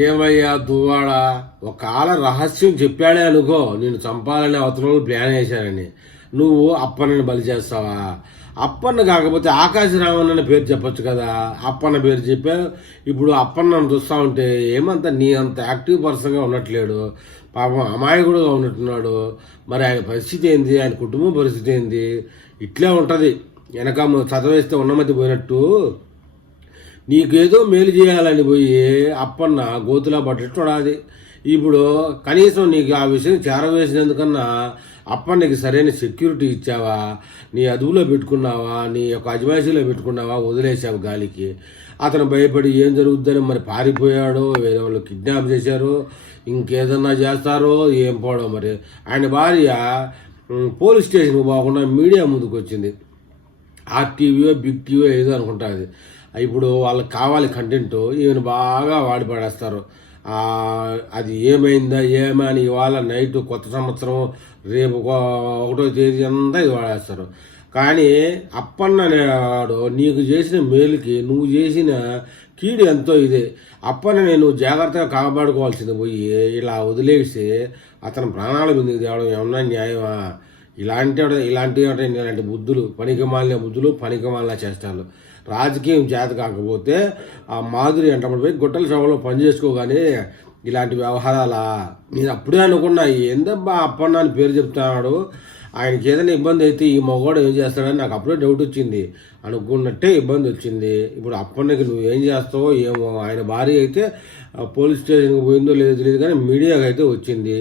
ఏమయ్యా దువ్వాడ, ఒకవేళ రహస్యం చెప్పాడే అనుకో నేను చంపాలని అవతల ప్లాన్ వేశానని, నువ్వు అప్పన్నని బలి చేస్తావా? అప్పన్న కాకపోతే ఆకాశరామన్ అనే పేరు చెప్పొచ్చు కదా. అప్పన్న పేరు చెప్పా. ఇప్పుడు అప్పన్నను చూస్తూ ఉంటే ఏమంత నీ అంత యాక్టివ్ పర్సన్గా ఉన్నట్లేడు, పాపం అమాయకుడుగా ఉన్నట్టున్నాడు. మరి ఆయన పరిస్థితి ఏంది, ఆయన కుటుంబం పరిస్థితి ఏంది? ఇట్లే ఉంటుంది. వెనక చదవేస్తే ఉన్నమతి పోయినట్టు నీకేదో మేలు చేయాలని పోయి అప్పన్న గోతులా పట్టేట్టుడాది. ఇప్పుడు కనీసం నీకు ఆ విషయం చేరవేసినందుకన్నా అప్పన్నకి సరైన సెక్యూరిటీ ఇచ్చావా, నీ అదుపులో పెట్టుకున్నావా, నీ యొక్క అజమాయిషీలో పెట్టుకున్నావా, వదిలేసావు గాలికి. అతను భయపడి ఏం జరుగుద్దని మరి పారిపోయాడో, వేరే వాళ్ళు కిడ్నాప్ చేశారో, ఇంకేదన్నా చేస్తారో ఏం పోవడం. మరి ఆయన భార్య పోలీస్ స్టేషన్కి పోకుండా మీడియా ముందుకు వచ్చింది. ఆర్టీవీయో బిగ్ టీవీయో ఏదో అనుకుంటుంది. ఇప్పుడు వాళ్ళకి కావాలి కంటెంట్, ఈయన బాగా వాడి పడేస్తారు. అది ఏమైందా ఏమని ఇవాళ నైట్ కొత్త సంవత్సరం రేపు 1వ తేదీ అంతా ఇది వాడేస్తారు. కానీ అప్పన్న అనేవాడు నీకు చేసిన మేలుకి నువ్వు చేసిన కీడు ఎంతో ఇదే. అప్పన్న నేను జాగ్రత్తగా కాపాడుకోవాల్సింది పోయి ఇలా వదిలేసి అతని ప్రాణాల మీదకి తేవడం ఏమన్నా న్యాయమా? ఇలాంటి బుద్ధులు, పనికిమాలిన బుద్ధులు, పనికిమాలిన చేష్టాలు. రాజకీయం చేత కాకపోతే ఆ మాధురి అంటప్పుడు పోయి గుట్టల సభలో పనిచేసుకోగానే ఇలాంటి వ్యవహారాలా? నేను అప్పుడే అనుకున్నా, ఏందబ్బా అప్పన్న అని పేరు చెప్తున్నాడు, ఆయనకి ఏదైనా ఇబ్బంది అయితే ఈ మగవాడు ఏం చేస్తాడని నాకు అప్పుడే డౌట్ వచ్చింది. అనుకున్నట్టే ఇబ్బంది వచ్చింది. ఇప్పుడు అప్పన్నకి నువ్వు ఏం చేస్తావో ఏమో. ఆయన భార్య అయితే పోలీస్ స్టేషన్కి పోయిందో లేదో తెలియదు, కానీ మీడియాకి అయితే వచ్చింది.